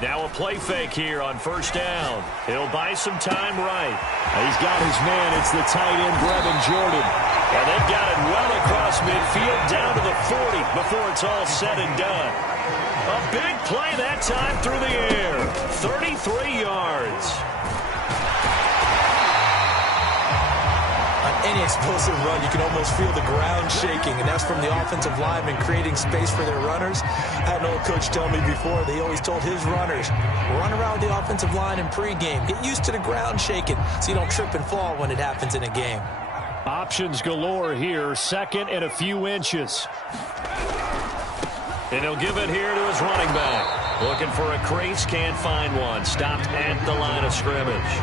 Now a play fake here on first down. He'll buy some time right. He's got his man. It's the tight end, Brevin Jordan. And they've got it well across midfield down to the 40 before it's all said and done. A big play that time through the air. 33 yards. Any explosive run, you can almost feel the ground shaking, and that's from the offensive linemen creating space for their runners. I had an old coach tell me before, they always told his runners, run around the offensive line in pregame. Get used to the ground shaking so you don't trip and fall when it happens in a game. Options galore here, second and a few inches. And he'll give it here to his running back. Looking for a crease, can't find one. Stopped at the line of scrimmage.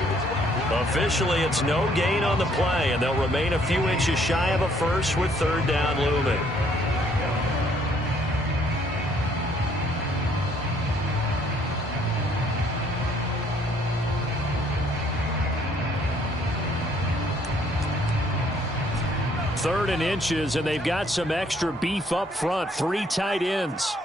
Officially, it's no gain on the play, and they'll remain a few inches shy of a first with third down looming. Third and inches, and they've got some extra beef up front. 3 tight ends.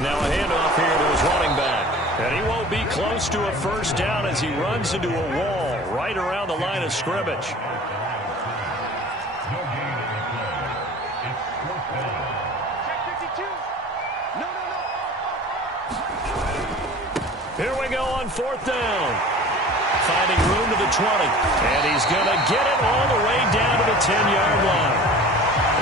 Now a handoff here to his running back. And he won't be close to a first down as he runs into a wall right around the line of scrimmage. Here we go on fourth down. Finding room to the 20. And he's going to get it all the way down to the 10-yard line.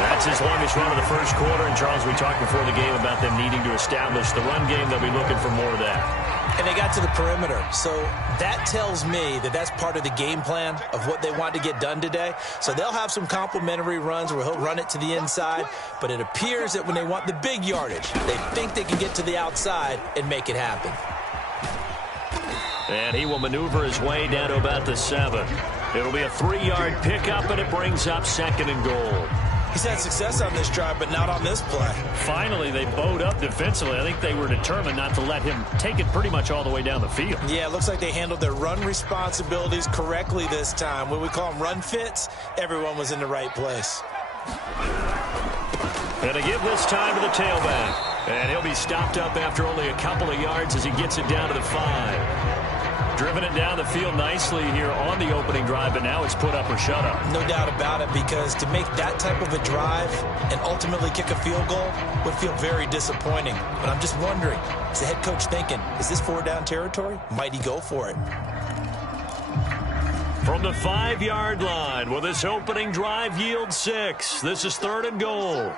That's his longest run of the first quarter. And, Charles, we talked before the game about them needing to establish the run game. They'll be looking for more of that. And they got to the perimeter. So that tells me that that's part of the game plan of what they want to get done today. So they'll have some complementary runs where he'll run it to the inside. But it appears that when they want the big yardage, they think they can get to the outside and make it happen. And he will maneuver his way down to about the 7. It'll be a 3-yard pickup, and it brings up second and goal. He's had success on this drive, but not on this play. Finally, they bowed up defensively. I think they were determined not to let him take it pretty much all the way down the field. Yeah, it looks like they handled their run responsibilities correctly this time. When we call them run fits, everyone was in the right place. And to give this time to the tailback. And he'll be stopped up after only a couple of yards as he gets it down to the 5. Driven it down the field nicely here on the opening drive, but now it's put up or shut up. No doubt about it, because to make that type of a drive and ultimately kick a field goal would feel very disappointing. But I'm just wondering, is the head coach thinking, is this 4-down territory? Might he go for it? From the 5-yard line, will this opening drive yield 6? This is third and goal.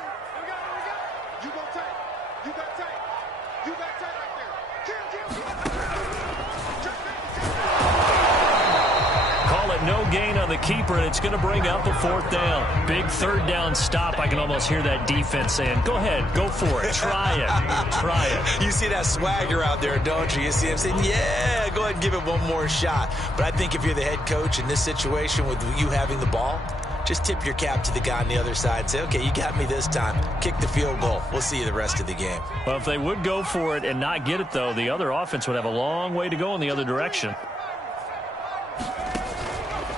No gain on the keeper, and it's going to bring up a 4th down. Big third down stop. I can almost hear that defense saying, go ahead, go for it, try it, try it. You see that swagger out there, don't you? You see him saying, yeah, go ahead and give it one more shot. But I think if you're the head coach in this situation with you having the ball, just tip your cap to the guy on the other side and say, okay, you got me this time. Kick the field goal. We'll see you the rest of the game. Well, if they would go for it and not get it, though, the other offense would have a long way to go in the other direction.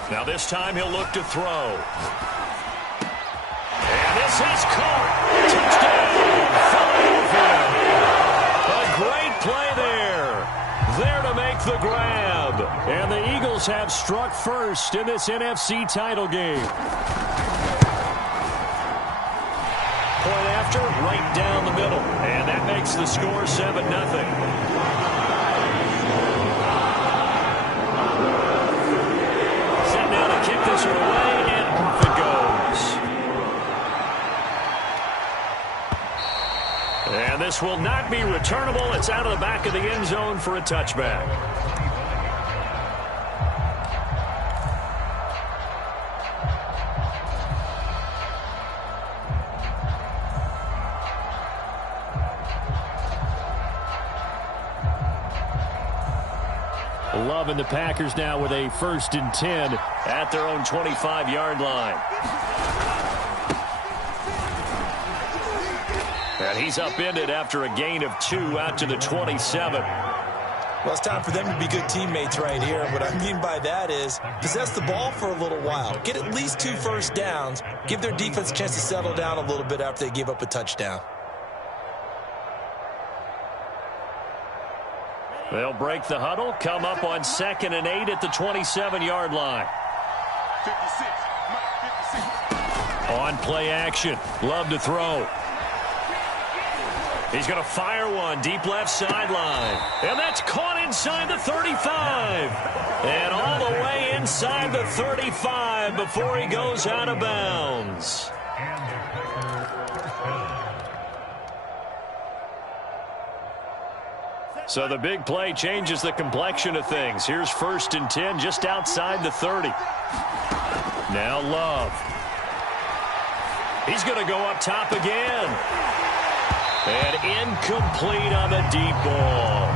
Now this time he'll look to throw. And this is caught. Touchdown, Philadelphia. A great play there. There to make the grab. And the Eagles have struck first in this NFC title game. Point after, right down the middle. And that makes the score 7-0. Away, and off it goes. And this will not be returnable. It's out of the back of the end zone for a touchback. Love and the Packers now with a 1st and 10 at their own 25-yard line. And he's upended after a gain of 2 out to the 27. Well, it's time for them to be good teammates right here. What I mean by that is possess the ball for a little while. Get at least 2 first downs. Give their defense a chance to settle down a little bit after they give up a touchdown. They'll break the huddle, come up on 2nd and 8 at the 27-yard line. 56. On play action. Love to throw. He's going to fire one deep left sideline. And that's caught inside the 35. And all the way inside the 35 before he goes out of bounds. So the big play changes the complexion of things. Here's 1st and 10 just outside the 30. Now Love. He's going to go up top again. And incomplete on the deep ball.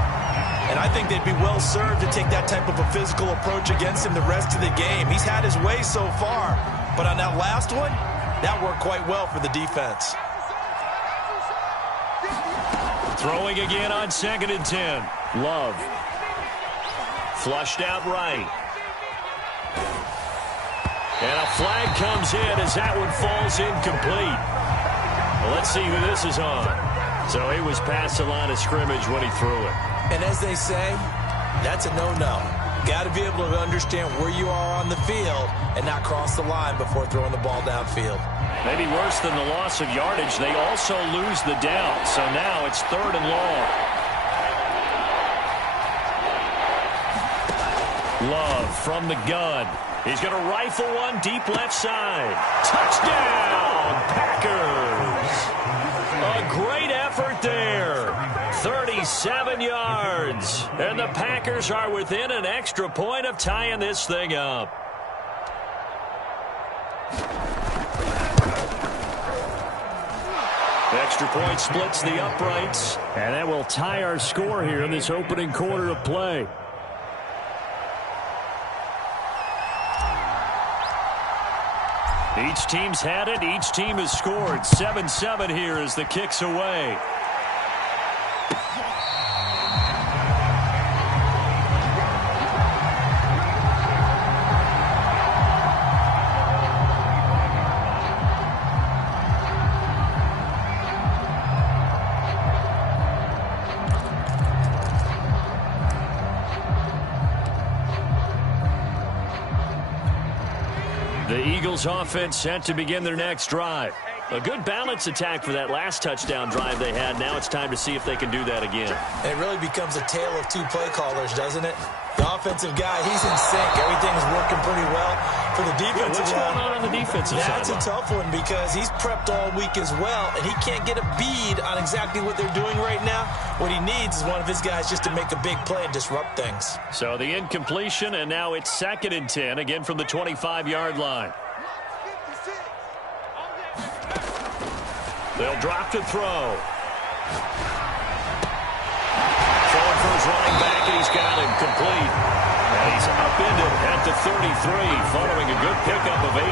And I think they'd be well served to take that type of a physical approach against him the rest of the game. He's had his way so far. But on that last one, that worked quite well for the defense. Throwing again on 2nd and 10. Love. Flushed out right. And a flag comes in as that one falls incomplete. Well, let's see who this is on. So he was past the line of scrimmage when he threw it. And as they say, that's a no-no. Got to be able to understand where you are on the field and not cross the line before throwing the ball downfield. Maybe worse than the loss of yardage, they also lose the down. So now it's 3rd and long. Love from the gun. He's going to rifle one deep left side. Touchdown, Packers! A great effort there. 37 yards. And the Packers are within an extra point of tying this thing up. Extra point splits the uprights. And that will tie our score here in this opening quarter of play. Each team's had it. Each team has scored. 7-7 here as the kick's away. The Eagles offense set to begin their next drive. A good balance attack for that last touchdown drive they had. Now it's time to see if they can do that again. It really becomes a tale of 2 play callers, doesn't it? The offensive guy, he's in sync. Everything's working pretty well. For the defensive what's going on the defensive side? That's a tough one because he's prepped all week as well, and he can't get a bead on exactly what they're doing right now. What he needs is one of his guys just to make a big play and disrupt things. So the incompletion, and now it's 2nd and 10, again from the 25-yard line. They'll drop to throw. Throwing for his running back, and he's got him complete. And he's upended at the 33, following a good pickup of 8.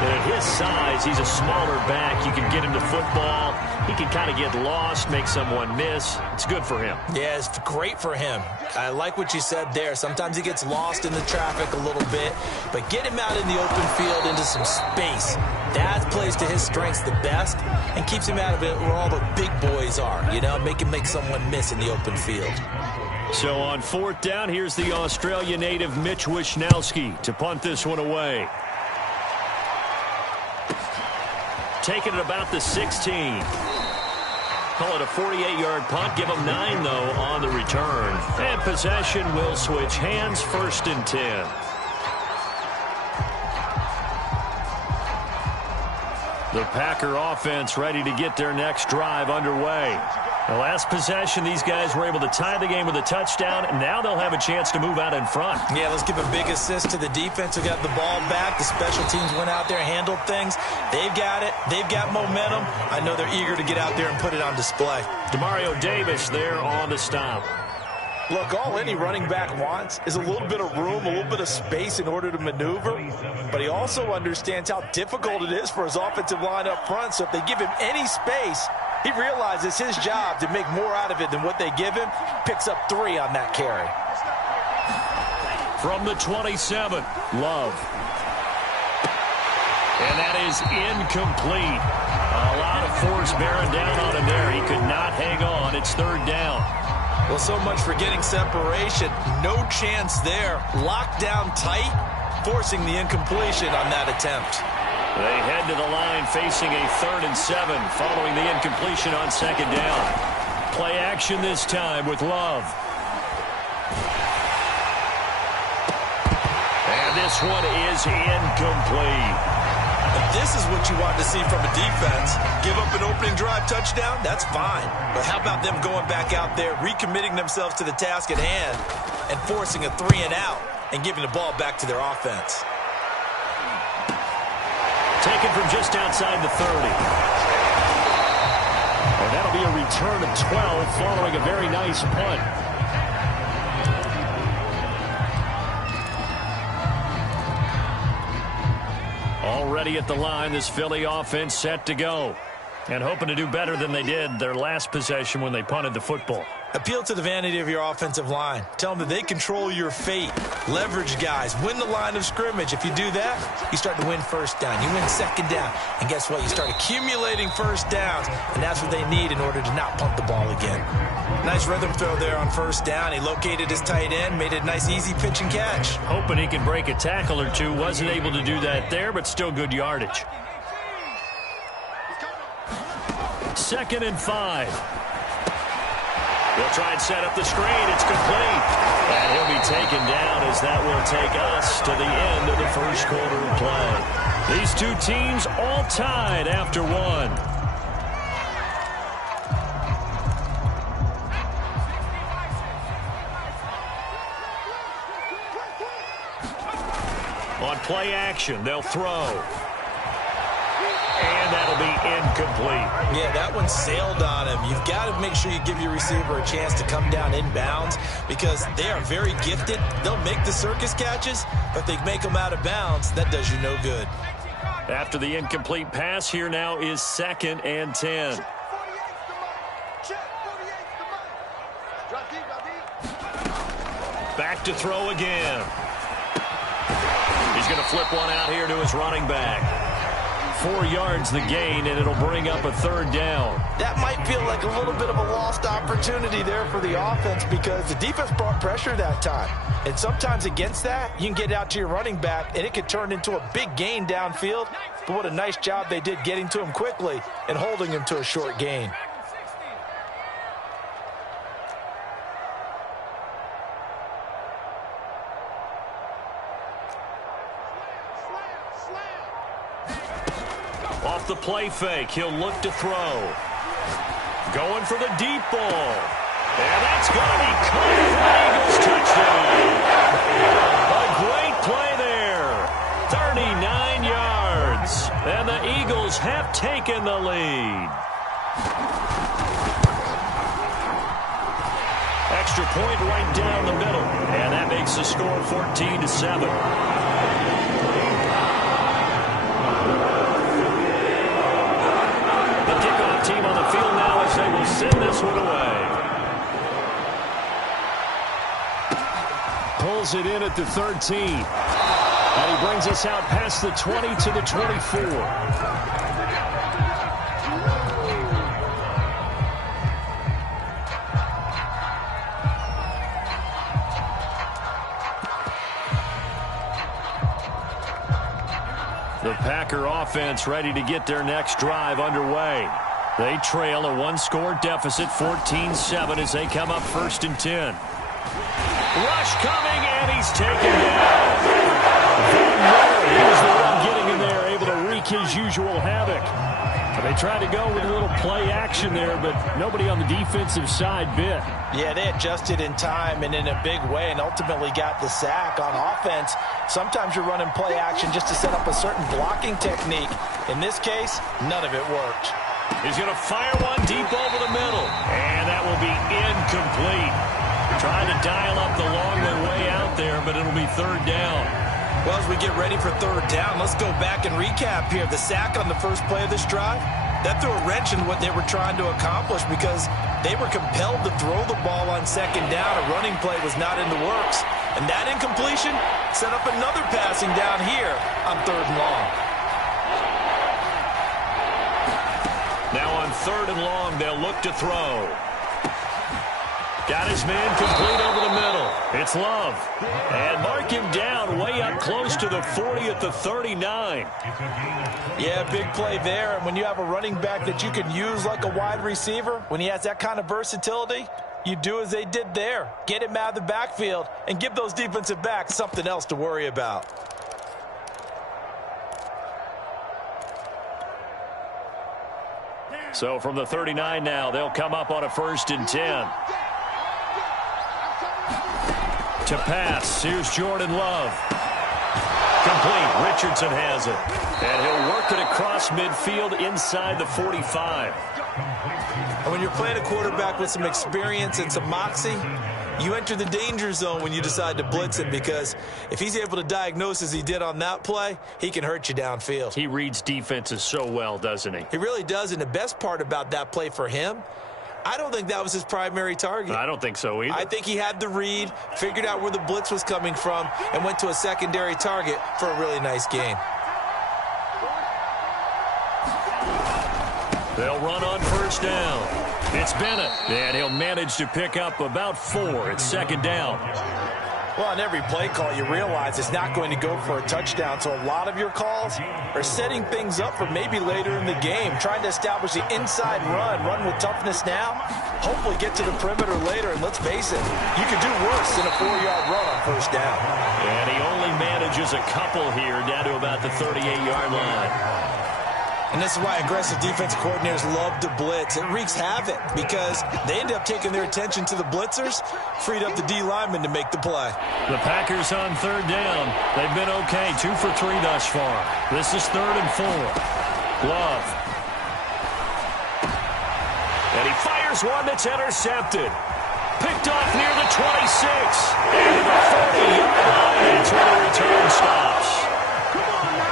And at his size, he's a smaller back. You can get him to football. He can kind of get lost, make someone miss. It's good for him. Yeah, it's great for him. I like what you said there. Sometimes he gets lost in the traffic a little bit, but get him out in the open field into some space. That plays to his strengths the best and keeps him out of it where all the big boys are. You know, make him make someone miss in the open field. So on 4th down, here's the Australia native Mitch Wishnowsky to punt this one away. Taking it about the 16. Call it a 48-yard punt. Give them 9, though, on the return. And possession will switch hands. 1st and 10. The Packer offense ready to get their next drive underway. The last possession, these guys were able to tie the game with a touchdown. Now they'll have a chance to move out in front. Yeah, let's give a big assist to the defense who got the ball back. The special teams went out there, handled things. They've got it. They've got momentum. I know they're eager to get out there and put it on display. Demario Davis there on the stop. Look, all any running back wants is a little bit of room, a little bit of space in order to maneuver. But he also understands how difficult it is for his offensive line up front. So if they give him any space, He realizes his job to make more out of it than what they give him. Picks up 3 on that carry. From the 27, Love. And that is incomplete. A lot of force bearing down on him there. He could not hang on. It's 3rd down. Well, so much for getting separation. No chance there. Locked down tight, forcing the incompletion on that attempt. They head to the line facing a 3rd and 7 following the incompletion on 2nd down. Play action this time with Love. And this one is incomplete. This is what you want to see from a defense. Give up an opening drive touchdown, that's fine. But how about them going back out there, recommitting themselves to the task at hand, and forcing a 3 and out, and giving the ball back to their offense. Taken from just outside the 30. And that'll be a return of 12 following a very nice punt. Already at the line, this Philly offense set to go. And hoping to do better than they did their last possession when they punted the football. Appeal to the vanity of your offensive line. Tell them that they control your fate. Leverage guys. Win the line of scrimmage. If you do that, you start to win 1st down. You win 2nd down. And guess what? You start accumulating 1st downs. And that's what they need in order to not punt the ball again. Nice rhythm throw there on 1st down. He located his tight end. Made it a nice, easy pitch and catch. Hoping he can break a tackle or two. Wasn't able to do that there, but still good yardage. 2nd and 5. They'll try and set up the screen. It's complete. And he'll be taken down as that will take us to the end of the 1st quarter of play. These two teams all tied after 1. On play action, they'll throw. And that'll be incomplete. Yeah, that one sailed on him. You've got to make sure you give your receiver a chance to come down inbounds because they are very gifted. They'll make the circus catches, but if they make them out of bounds, that does you no good. After the incomplete pass, here now is 2nd and 10. Back to throw again. He's going to flip one out here to his running back. 4 yards the gain, and it'll bring up a 3rd down. That might feel like a little bit of a lost opportunity there for the offense because the defense brought pressure that time. And sometimes against that, you can get out to your running back, and it could turn into a big gain downfield. But what a nice job they did getting to him quickly and holding him to a short gain. Off the play fake, he'll look to throw. Going for the deep ball. And that's going to be caught for an Eagles touchdown. A great play there. 39 yards. And the Eagles have taken the lead. Extra point right down the middle. And that makes the score 14-7. Team on the field now as they will send this one away. Pulls it in at the 13. And he brings us out past the 20 to the 24. The Packer offense ready to get their next drive underway. They trail a 1-score deficit, 14-7, as they come up 1st and 10. Rush coming, and he's taken down. Von Miller, he was the one getting in there, able to wreak his usual havoc. They tried to go with a little play action there, but nobody on the defensive side bit. Yeah, they adjusted in time and in a big way and ultimately got the sack on offense. Sometimes you're running play action just to set up a certain blocking technique. In this case, none of it worked. He's going to fire one deep over the middle, and that will be incomplete. Trying to dial up the long way out there, but it'll be 3rd down. Well, as we get ready for third down, let's go back and recap here. The sack on the first play of this drive, that threw a wrench in what they were trying to accomplish because they were compelled to throw the ball on second down. A running play was not in the works. And that incompletion set up another passing down here on third and long. Now on third and long, they'll look to throw. Got his man complete over the middle. It's Love. And mark him down way up close to the 40 at the 39. Yeah, big play there. And when you have a running back that you can use like a wide receiver, when he has that kind of versatility, you do as they did there. Get him out of the backfield and give those defensive backs something else to worry about. So from the 39 now, they'll come up on a 1st and 10. To pass, here's Jordan Love. Complete, Richardson has it. And he'll work it across midfield inside the 45. And when you're playing a quarterback with some experience and some moxie, you enter the danger zone when you decide to blitz him, because if he's able to diagnose as he did on that play, he can hurt you downfield. He reads defenses so well, doesn't he? He really does, and the best part about that play for him, I don't think that was his primary target. I don't think so either. I think he had the read, figured out where the blitz was coming from, and went to a secondary target for a really nice gain. They'll run on 1st down. It's Bennett, and he'll manage to pick up about 4 at 2nd down. Well, on every play call, you realize it's not going to go for a touchdown, so a lot of your calls are setting things up for maybe later in the game, trying to establish the inside run with toughness now, hopefully get to the perimeter later, and let's face it, you could do worse than a 4-yard run on 1st down. And he only manages a couple here down to about the 38-yard line. And this is why aggressive defensive coordinators love to blitz. It wreaks havoc because they end up taking their attention to the blitzers, freed up the D lineman to make the play. The Packers on 3rd down. They've been okay, 2 for 3 thus far. This is 3rd and 4. Love. And he fires one that's intercepted. Picked off near the 26. And the 40-yard line. That's where the return stops.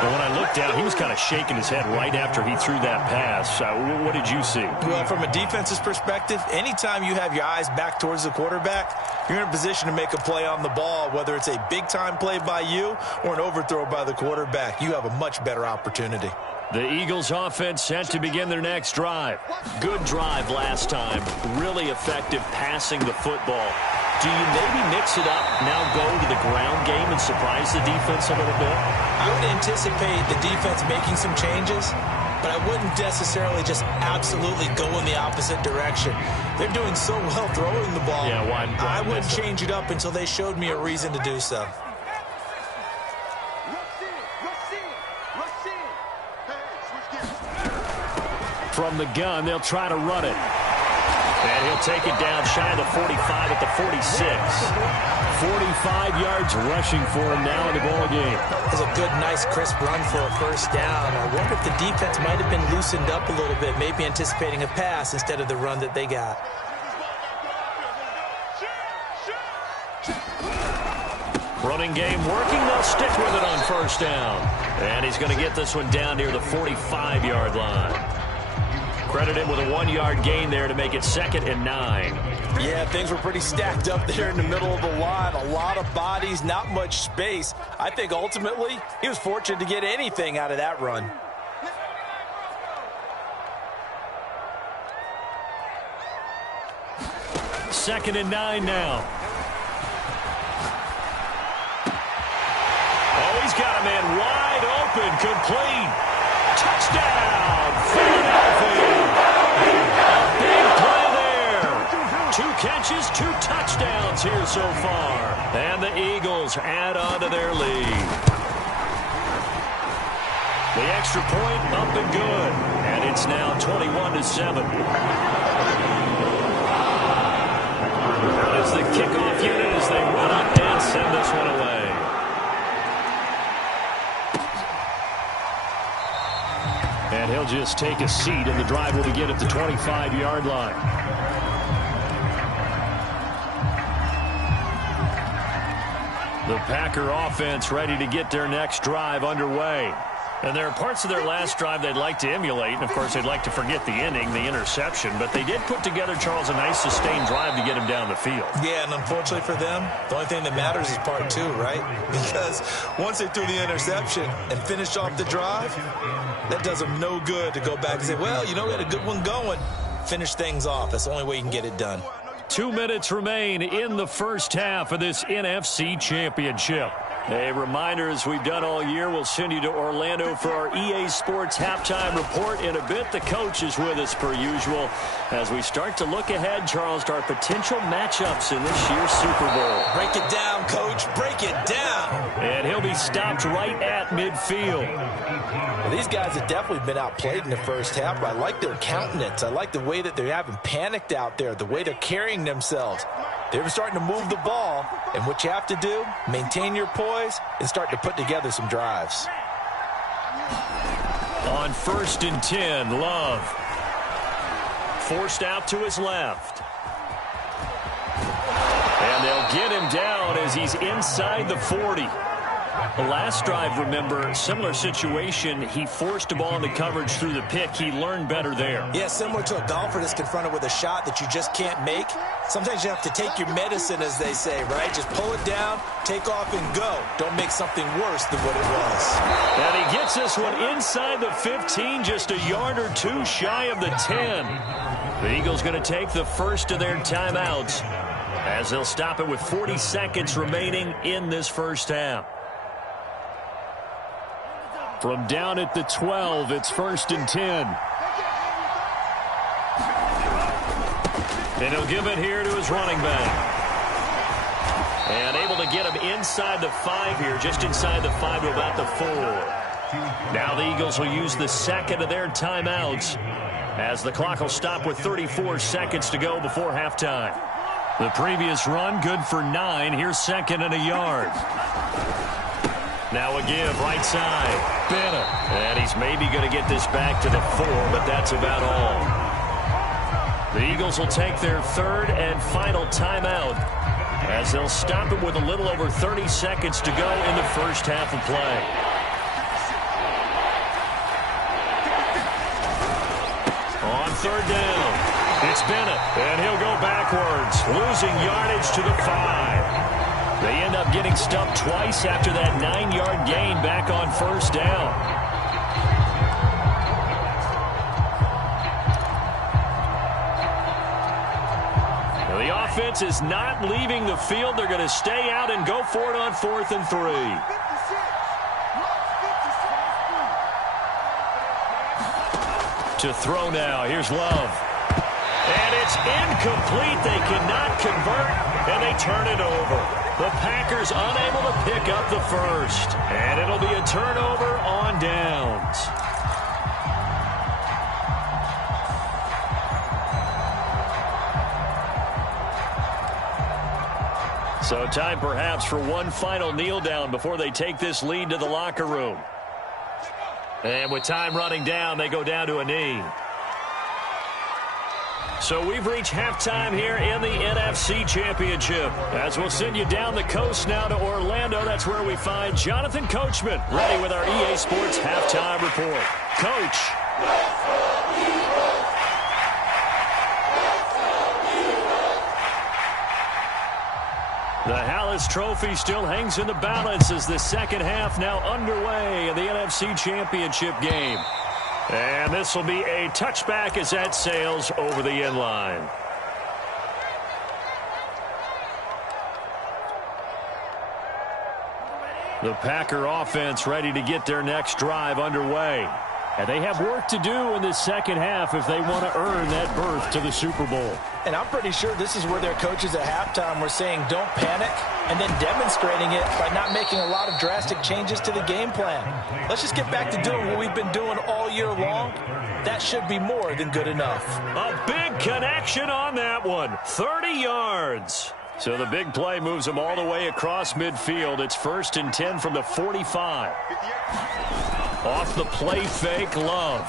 And when I looked down, he was kind of shaking his head right after he threw that pass. What did you see? Well, from a defense's perspective, anytime you have your eyes back towards the quarterback, you're in a position to make a play on the ball, whether it's a big-time play by you or an overthrow by the quarterback. You have a much better opportunity. The Eagles offense set to begin their next drive. Good drive last time. Really effective passing the football. Do you maybe mix it up, now go to the ground game and surprise the defense a little bit? I would anticipate the defense making some changes, but I wouldn't necessarily just absolutely go in the opposite direction. They're doing so well throwing the ball. Yeah, why I wouldn't change it up until they showed me a reason to do so. From the gun, they'll try to run it. And he'll take it down shy of the 45 at the 46. 45 yards rushing for him now in the ball game. It's a good, nice, crisp run for a 1st down. I wonder if the defense might have been loosened up a little bit, maybe anticipating a pass instead of the run that they got. Running game working. They'll stick with it on 1st down. And he's going to get this one down near the 45-yard line. Credit him with a 1-yard gain there to make it 2nd and 9. Yeah, things were pretty stacked up there in the middle of the line. A lot of bodies, not much space. I think ultimately he was fortunate to get anything out of that run. Second and 9 now. Oh, he's got a man wide open, complete. Touchdown, Philadelphia. A big play there. 2 catches, 2 touchdowns here so far. And the Eagles add on to their lead. The extra point up and good. And it's now 21-7. That is the kickoff unit as they run up and send this one away. And he'll just take a seat, and the drive will begin at the 25-yard line. The Packer offense ready to get their next drive underway. And there are parts of their last drive they'd like to emulate. And, of course, they'd like to forget the inning, the interception. But they did put together, Charles, a nice sustained drive to get him down the field. Yeah, and unfortunately for them, the only thing that matters is part two, right? Because once they threw the interception and finished off the drive, that does them no good to go back and say, well, you know, we had a good one going. Finish things off. That's the only way you can get it done. 2 minutes remain in the first half of this NFC Championship. A reminder, as we've done all year, we'll send you to Orlando for our EA Sports halftime report. In a bit, the coach is with us per usual as we start to look ahead, Charles, to our potential matchups in this year's Super Bowl. Break it down, Coach. Break it down. And he'll be stopped right at midfield. Well, these guys have definitely been outplayed in the first half, but I like their countenance. I like the way that they're having panicked out there, the way they're carrying themselves. They're starting to move the ball, and what you have to do, maintain your poise and start to put together some drives. On 1st and 10, Love. Forced out to his left. And they'll get him down as he's inside the 40. The last drive, remember, similar situation. He forced a ball into coverage through the pick. He learned better there. Yeah, similar to a golfer that's confronted with a shot that you just can't make. Sometimes you have to take your medicine, as they say, right? Just pull it down, take off, and go. Don't make something worse than what it was. And he gets this one inside the 15, just a yard or two shy of the 10. The Eagles going to take the first of their timeouts as they'll stop it with 40 seconds remaining in this first half. From down at the 12, it's 1st and 10. And he'll give it here to his running back. And able to get him inside the 5 here, just inside the 5 to about the 4. Now the Eagles will use the second of their timeouts as the clock will stop with 34 seconds to go before halftime. The previous run good for 9. Here's second and a yard. Now a give, right side. Bennett. And he's maybe going to get this back to the 4, but that's about all. The Eagles will take their third and final timeout as they'll stop it with a little over 30 seconds to go in the first half of play. On 3rd down, it's Bennett, and he'll go backwards, losing yardage to the 5. They end up getting stumped twice after that 9-yard gain back on 1st down. Now the offense is not leaving the field. They're going to stay out and go for it on 4th and 3. To throw now. Here's Love. And it's incomplete. They cannot convert, and they turn it over. The Packers unable to pick up the first. And it'll be a turnover on downs. So time perhaps for one final kneel down before they take this lead to the locker room. And with time running down, they go down to a knee. So we've reached halftime here in the NFC Championship. As we'll send you down the coast now to Orlando, that's where we find Jonathan Coachman ready with our EA Sports halftime report. Coach. The Hallis Trophy still hangs in the balance as the second half now underway in the NFC Championship game. And this will be a touchback as that sails over the end line. The Packer offense ready to get their next drive underway. And they have work to do in this second half if they want to earn that berth to the Super Bowl. And I'm pretty sure this is where their coaches at halftime were saying don't panic, and then demonstrating it by not making a lot of drastic changes to the game plan. Let's just get back to doing what we've been doing all year long. That should be more than good enough. A big connection on that one. 30 yards. So the big play moves them all the way across midfield. It's 1st and 10 from the 45. Off the play fake, Love.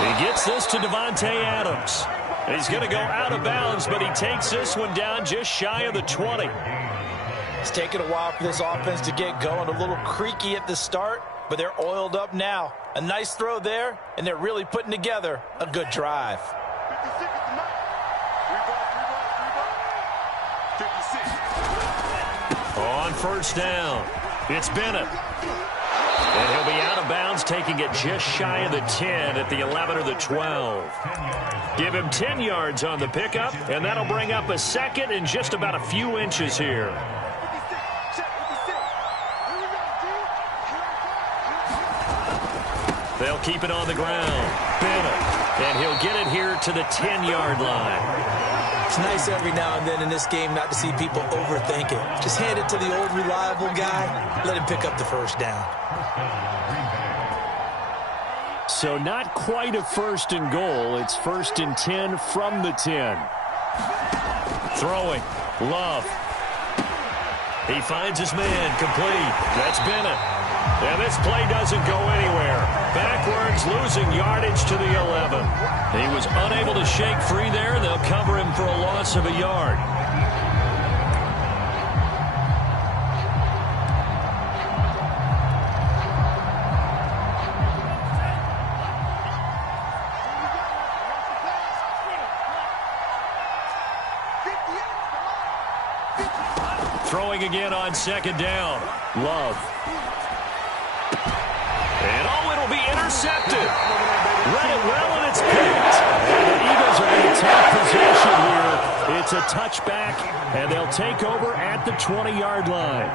He gets this to Davante Adams. And he's going to go out of bounds, but he takes this one down just shy of the 20. It's taken a while for this offense to get going. A little creaky at the start, but they're oiled up now. A nice throw there, and they're really putting together a good drive. 56. On first down, it's Bennett. And he'll be out of bounds, taking it just shy of the 10 at the 11 or the 12. Give him 10 yards on the pickup, and that'll bring up a second and just about a few inches here. They'll keep it on the ground. Bennett, and he'll get it here to the 10-yard line. It's nice every now and then in this game not to see people overthink it. Just hand it to the old reliable guy. Let him pick up the first down. So not quite a first and goal. It's first and 10 from the 10. Throwing. Love. He finds his man. Complete. That's Bennett. And this play doesn't go anywhere. Backwards, losing yardage to the 11. He was unable to shake free there. They'll cover him for a loss of a yard. Throwing again on second down. Love. And it'll be intercepted. Read it well, and it's picked. And the Eagles are going to take possession here. It's a touchback, and they'll take over at the 20-yard line.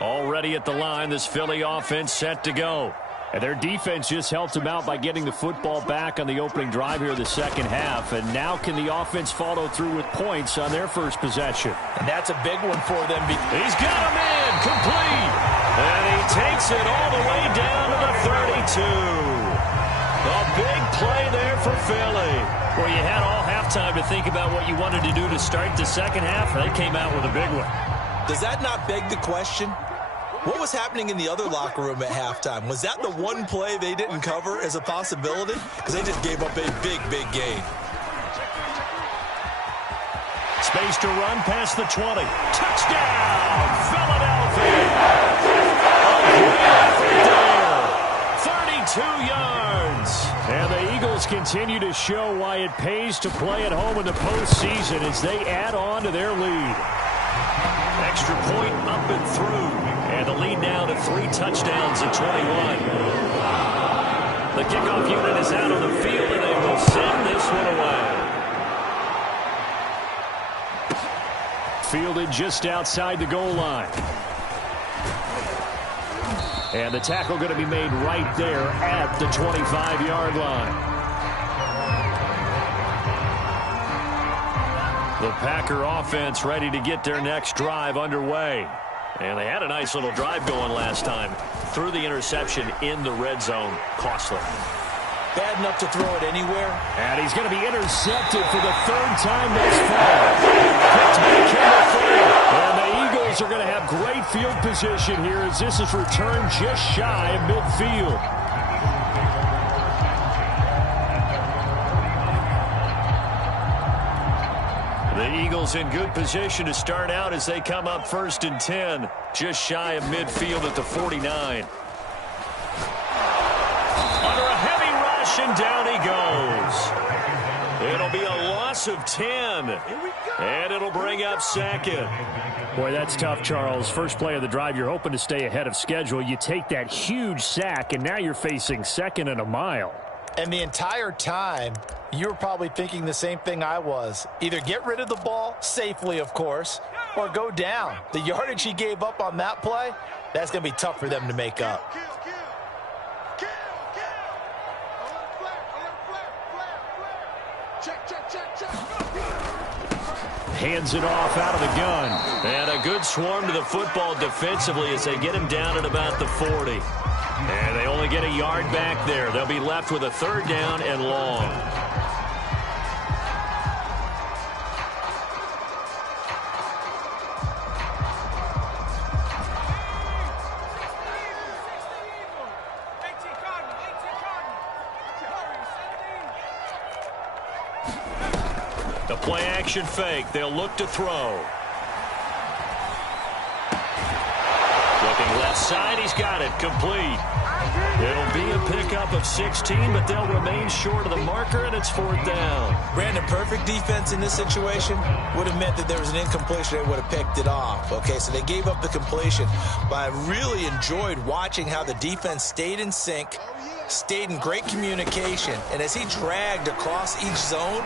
Already at the line, this Philly offense set to go. And their defense just helped them out by getting the football back on the opening drive here the second half. And now can the offense follow through with points on their first possession? And that's a big one for them. He's got a man complete. And he takes it all the way down to the 32. A big play there for Philly. Well, you had all halftime to think about what you wanted to do to start the second half. They came out with a big one. Does that not beg the question? What was happening in the other locker room at halftime? Was that the one play they didn't cover as a possibility? Because they just gave up a big, big gain. Space to run past the 20. Touchdown, Philadelphia! A great effort there. 32 yards. And the Eagles continue to show why it pays to play at home in the postseason as they add on to their lead. Extra point up and through. And the lead now to 3 touchdowns at 21. The kickoff unit is out on the field, and they will send this one away. Fielded just outside the goal line. And the tackle going to be made right there at the 25-yard line. The Packer offense ready to get their next drive underway. And they had a nice little drive going last time. Threw the interception in the red zone. Costly. Bad enough to throw it anywhere. And he's going to be intercepted for the third time thus far. And the Eagles are going to have great field position here as this is returned just shy of midfield. The Eagles in good position to start out as they come up first and 10, just shy of midfield at the 49. Under a heavy rush, and down he goes. It'll be a loss of 10, and it'll bring up second. Boy, that's tough, Charles. First play of the drive, you're hoping to stay ahead of schedule. You take that huge sack, and now you're facing second and a mile. And the entire time, you were probably thinking the same thing I was. Either get rid of the ball, safely of course, or go down. The yardage he gave up on that play, that's going to be tough for them to make up. Hands it off out of the gun. And a good swarm to the football defensively as they get him down at about the 40. And they only get a yard back there. They'll be left with a third down and long. The play action fake. They'll look to throw. Looking left side. He's got it. Complete. It'll be a pickup of 16, but they'll remain short of the marker, and it's 4th down. Brandon, perfect defense in this situation would have meant that there was an incompletion. They would have picked it off. Okay, so they gave up the completion. But I really enjoyed watching how the defense stayed in sync, stayed in great communication, and as he dragged across each zone,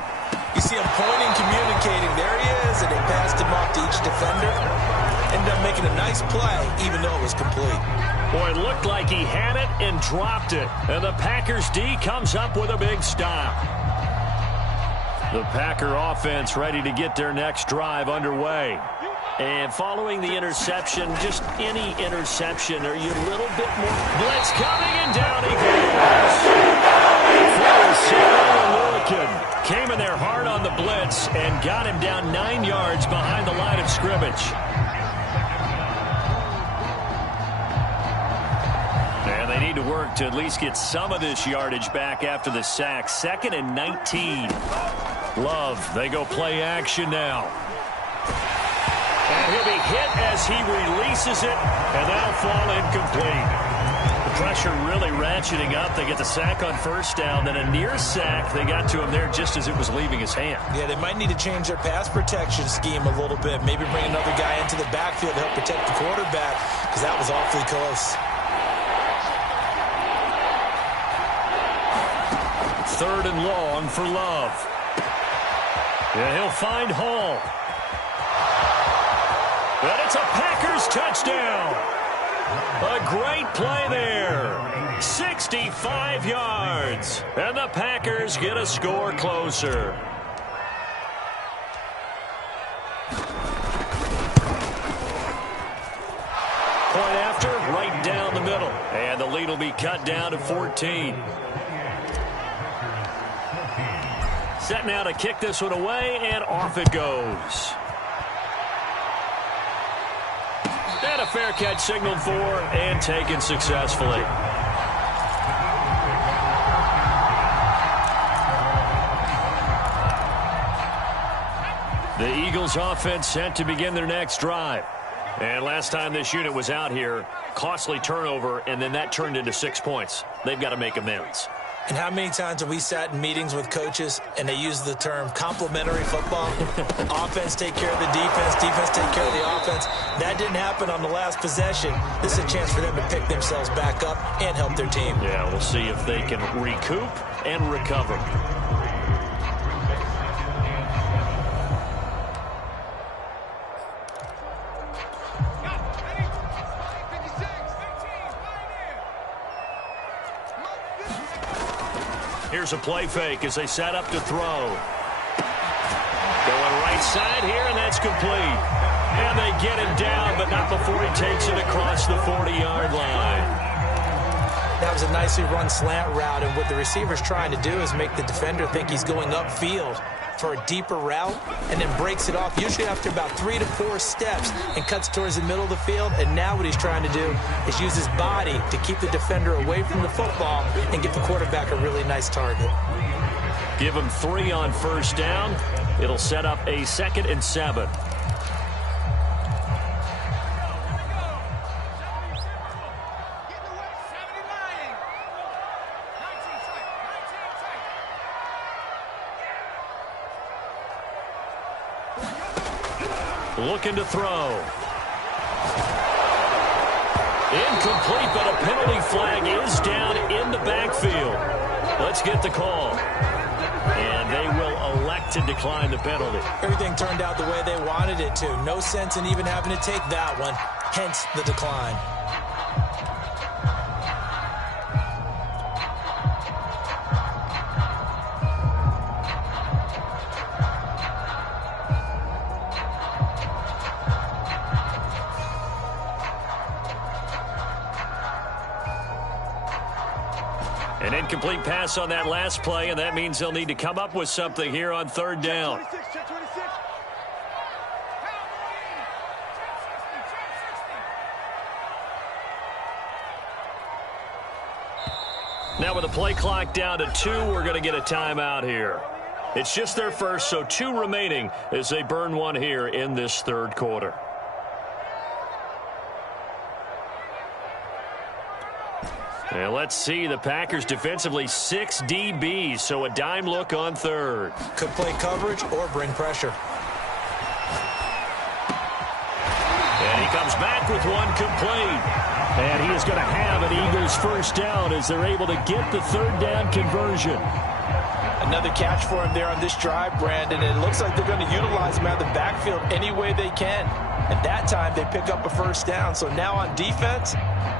you see him pointing, communicating. There he is, and they passed him off to each defender. Ended up making a nice play, even though it was complete. Boy, it looked like he had it and dropped it. And the Packers D comes up with a big stop. The Packer offense ready to get their next drive underway. And following the interception, just any interception, are you a little bit more? Blitz coming, and down he goes. Came in there hard on the blitz and got him down 9 yards behind the line of scrimmage. And they need to work to at least get some of this yardage back after the sack. 2nd and 19. Love, they go play action now. And he'll be hit as he releases it, and that'll fall incomplete. The pressure really ratcheting up. They get the sack on 1st down, then a near sack. They got to him there just as it was leaving his hand. Yeah, they might need to change their pass protection scheme a little bit. Maybe bring another guy into the backfield to help protect the quarterback, because that was awfully close. 3rd and long for Love. And he'll find Hall. And it's a Packers touchdown. A great play there. 65 yards. And the Packers get a score closer. Point after, right down the middle. And the lead will be cut down to 14. Set now to kick this one away, and off it goes. And a fair catch signaled for and taken successfully. The Eagles offense set to begin their next drive. And last time this unit was out here, costly turnover, and then that turned into 6 points. They've got to make amends. And how many times have we sat in meetings with coaches and they use the term complementary football? Offense take care of the defense, defense take care of the offense. That didn't happen on the last possession. This is a chance for them to pick themselves back up and help their team. Yeah, we'll see if they can recoup and recover. Here's a play fake as they set up to throw. Going right side here, and that's complete. And they get him down, but not before he takes it across the 40-yard line. That was a nicely run slant route, and what the receiver's trying to do is make the defender think he's going upfield for a deeper route, and then breaks it off, usually after about 3 to 4 steps, and cuts towards the middle of the field. And now what he's trying to do is use his body to keep the defender away from the football and give the quarterback a really nice target. Give him 3 on 1st down. It'll set up a 2nd and 7. Looking to throw. Incomplete, but a penalty flag is down in the backfield. Let's get the call. And they will elect to decline the penalty. Everything turned out the way they wanted it to. No sense in even having to take that one, hence the decline. An incomplete pass on that last play, and that means they'll need to come up with something here on 3rd down. Now with the play clock down to 2, we're going to get a timeout here. It's just their first, so 2 remaining as they burn one here in this third quarter. And let's see, the Packers defensively 6 DBs, so a dime look on third. Could play coverage or bring pressure. And he comes back with one complete. And he is going to have an Eagles first down as they're able to get the third down conversion. Another catch for him there on this drive, Brandon. And it looks like they're going to utilize him out of the backfield any way they can. And that time they pick up a first down. So now on defense,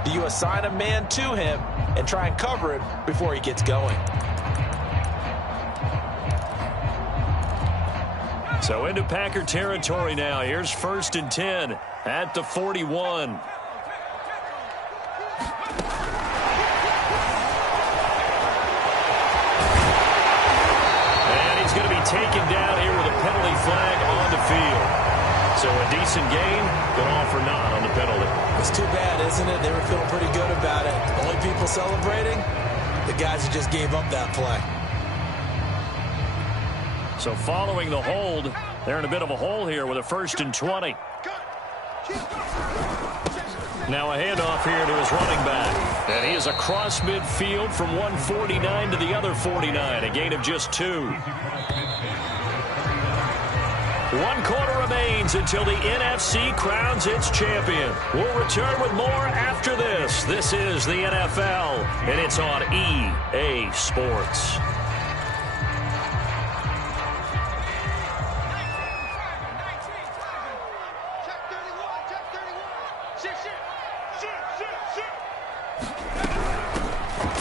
do you assign a man to him and try and cover it before he gets going? So into Packer territory now. Here's 1st and 10 at the 41. And he's going to be taken down here with a penalty flag on the field. So a decent gain, but all for naught on the penalty. It's too bad, isn't it? They were feeling pretty good about it. Only people celebrating, the guys who just gave up that play. So following the hold, they're in a bit of a hole here with a 1st and 20. Now a handoff here to his running back. And he is across midfield from 149 to the other 49, a gain of just 2. 1 quarter remains until the NFC crowns its champion. We'll return with more after this. This is the NFL, and it's on EA Sports.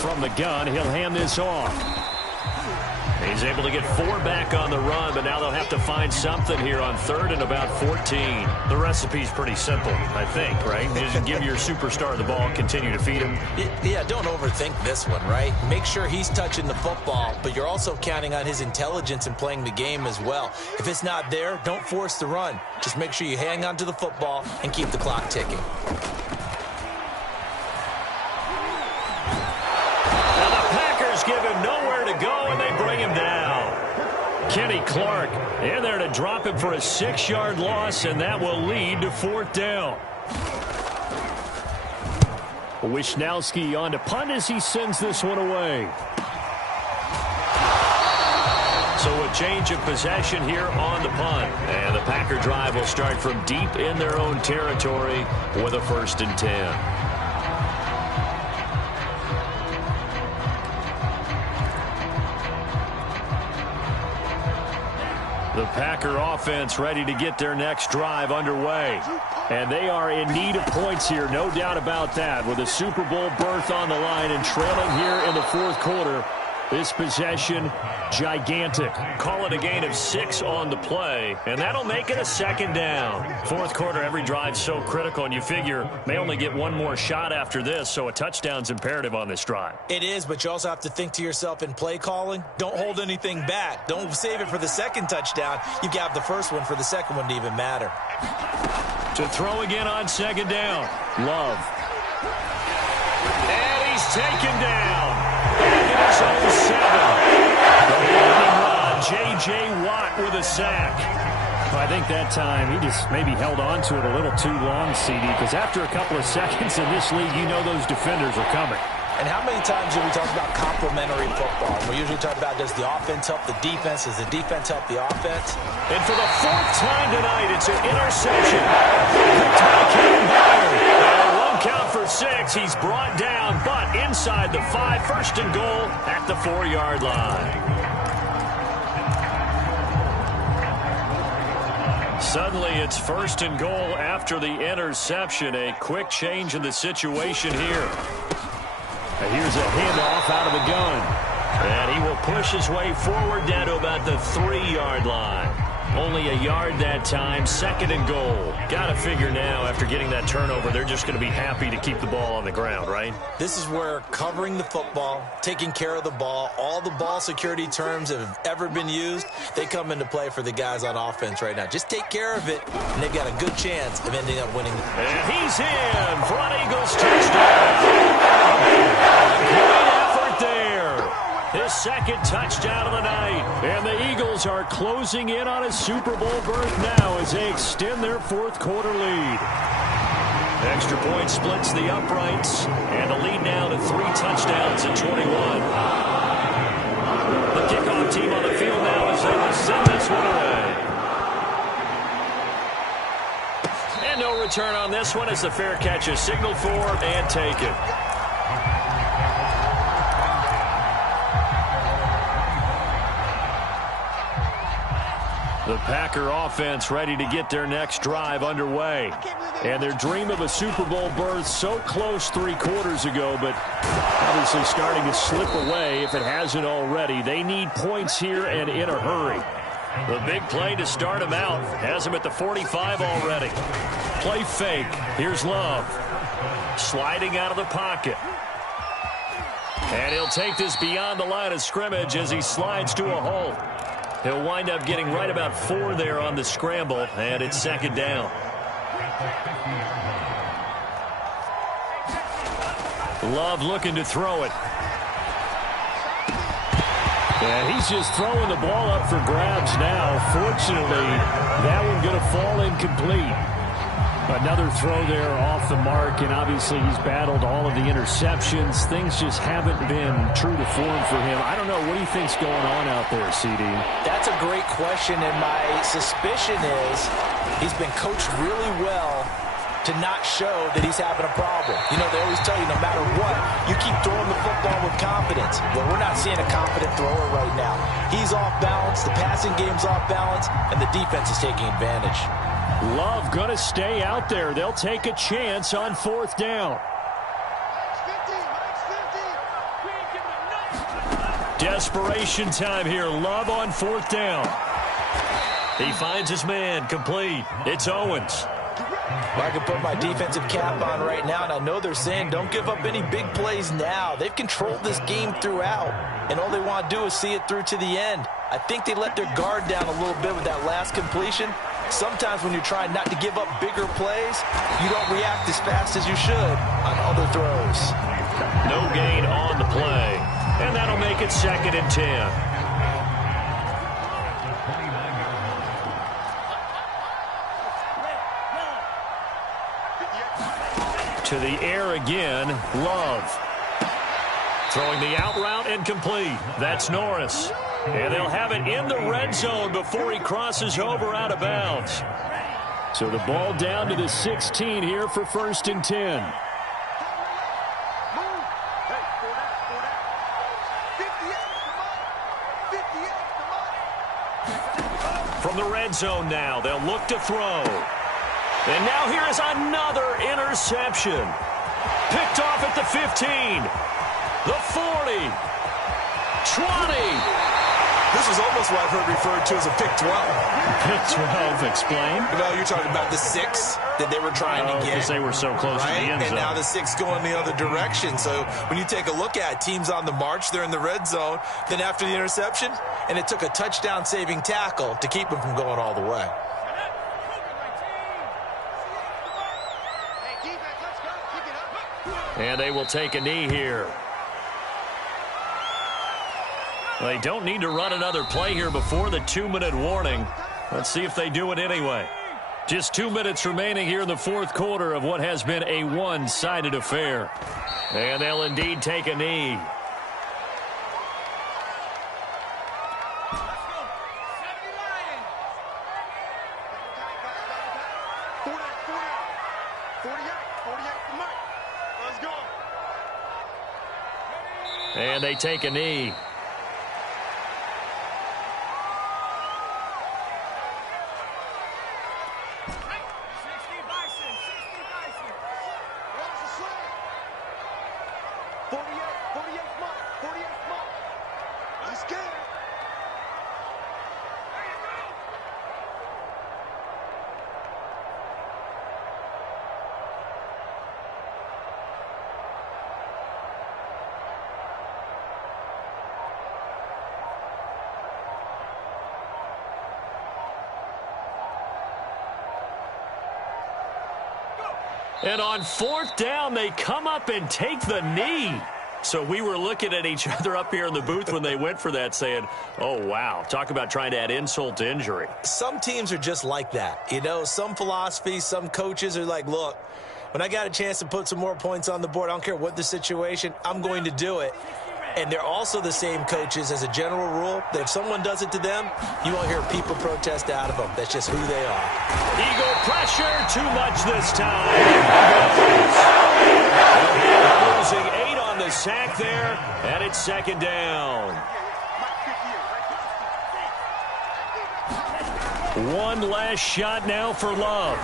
From the gun, he'll hand this off. He's able to get 4 back on the run, but now they'll have to find something here on 3rd and about 14. The recipe's pretty simple, I think, right? Just give your superstar the ball, continue to feed him. Yeah, don't overthink this one, right? Make sure he's touching the football, but you're also counting on his intelligence in playing the game as well. If it's not there, don't force the run. Just make sure you hang on to the football and keep the clock ticking. Give him nowhere to go, and they bring him down. Kenny Clark in there to drop him for a 6-yard loss, and that will lead to 4th down. Wishnowski on to punt as he sends this one away. So a change of possession here on the punt. And the Packer drive will start from deep in their own territory with a 1st and 10. The Packer offense ready to get their next drive underway. And they are in need of points here, no doubt about that. With a Super Bowl berth on the line and trailing here in the 4th quarter, this possession, gigantic. Call it a gain of 6 on the play, and that'll make it a 2nd down. 4th quarter, every drive's so critical, and you figure may only get 1 more shot after this, so a touchdown's imperative on this drive. It is, but you also have to think to yourself in play calling, don't hold anything back. Don't save it for the 2nd touchdown. You got the 1st one for the 2nd one to even matter. To throw again on 2nd down. Love. And he's taken down. In his own 7. The lightning rod, J.J. Watt with a sack. I think that time he just maybe held on to it a little too long, CD, because after a couple of seconds in this league, you know those defenders are coming. And how many times do we talk about complementary football? We usually talk about, does the offense help the defense? Does the defense help the offense? And for the 4th time tonight, it's an interception. Picked by Kevin Byard. And 1 count for 6. He's brought down, but inside the 5. 1st and goal at the 4-yard line. Suddenly, it's 1st and goal after the interception. A quick change in the situation here. And here's a handoff out of the gun. And he will push his way forward down to about the 3-yard line. Only a yard that time, 2nd and goal. Got to figure now, after getting that turnover, they're just going to be happy to keep the ball on the ground, right? This is where covering the football, taking care of the ball, all the ball security terms that have ever been used, they come into play for the guys on offense right now. Just take care of it, and they've got a good chance of ending up winning. And he's in for an Eagles touchdown. Great effort there. His 2nd touchdown of the night. And the Eagles Eagles are closing in on a Super Bowl berth now as they extend their fourth quarter lead. Extra point splits the uprights, and the lead now to 3 touchdowns at 21. The kickoff team on the field now as they will send this one away. And no return on this one as the fair catch is signaled for and taken. The Packer offense ready to get their next drive underway. And their dream of a Super Bowl berth so close 3 quarters ago, but obviously starting to slip away if it hasn't already. They need points here and in a hurry. The big play to start him out has him at the 45 already. Play fake. Here's Love. Sliding out of the pocket. And he'll take this beyond the line of scrimmage as he slides to a halt. He'll wind up getting right about 4 there on the scramble, and it's second down. Love looking to throw it. And he's just throwing the ball up for grabs now. Fortunately, that one going to fall incomplete. Another throw there off the mark, and obviously he's battled all of the interceptions. Things just haven't been true to form for him. I don't know. What do you think's going on out there, CD? That's a great question, and my suspicion is he's been coached really well to not show that he's having a problem. You know, they always tell you no matter what, you keep throwing the football with confidence. Well, we're not seeing a confident thrower right now. He's off balance, the passing game's off balance, and the defense is taking advantage. Love going to stay out there. They'll take a chance on 4th down. Desperation time here. Love on 4th down. He finds his man. Complete. It's Owens. I can put my defensive cap on right now, and I know they're saying don't give up any big plays now. They've controlled this game throughout, and all they want to do is see it through to the end. I think they let their guard down a little bit with that last completion. Sometimes when you're trying not to give up bigger plays, you don't react as fast as you should on other throws. No gain on the play, and that'll make it 2nd and 10. To the air again, Love. Throwing the out route and complete. That's Norris. And they'll have it in the red zone before he crosses over out of bounds. So the ball down to the 16 here for 1st and 10. From the red zone now, they'll look to throw. And now here is another interception. Picked off at the 15. The 40. 20. This is almost what I've heard referred to as a pick 12. Pick 12, explain. Well, you're talking about the 6 that they were trying to get. Because they were so close to the end zone. And now the 6 going the other direction. So when you take a look at teams on the march, they're in the red zone. Then after the interception, and it took a touchdown-saving tackle to keep them from going all the way. And they will take a knee here. They don't need to run another play here before the 2-minute warning. Let's see if they do it anyway. Just 2 minutes remaining here in the 4th quarter of what has been a one-sided affair. And they'll indeed take a knee. And they take a knee. And on 4th down, they come up and take the knee. So we were looking at each other up here in the booth when they went for that saying, oh, wow, talk about trying to add insult to injury. Some teams are just like that. You know, some philosophies, some coaches are like, look, when I got a chance to put some more points on the board, I don't care what the situation, I'm going to do it. And they're also the same coaches as a general rule that if someone does it to them, you won't hear people protest out of them. That's just who they are. Eagle pressure, too much this time. Losing 8 on the sack there, and it's second down. One last shot now for Love.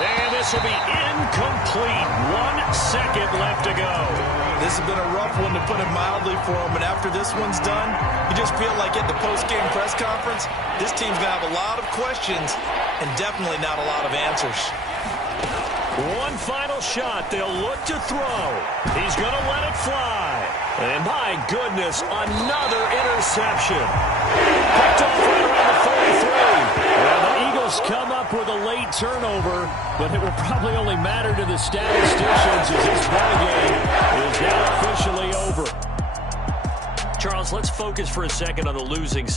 And this will be incomplete. 1 second left to go. This has been a rough one, to put it mildly, for him. And after this one's done, you just feel like at the post-game press conference, this team's going to have a lot of questions and definitely not a lot of answers. One final shot. They'll look to throw. He's going to let it fly. And my goodness, another interception. Picked off right around the 33. Well, the Eagles come up with a late turnover, but it will probably only matter to the statisticians as this ball game is now officially over. Charles, let's focus for a second on the losing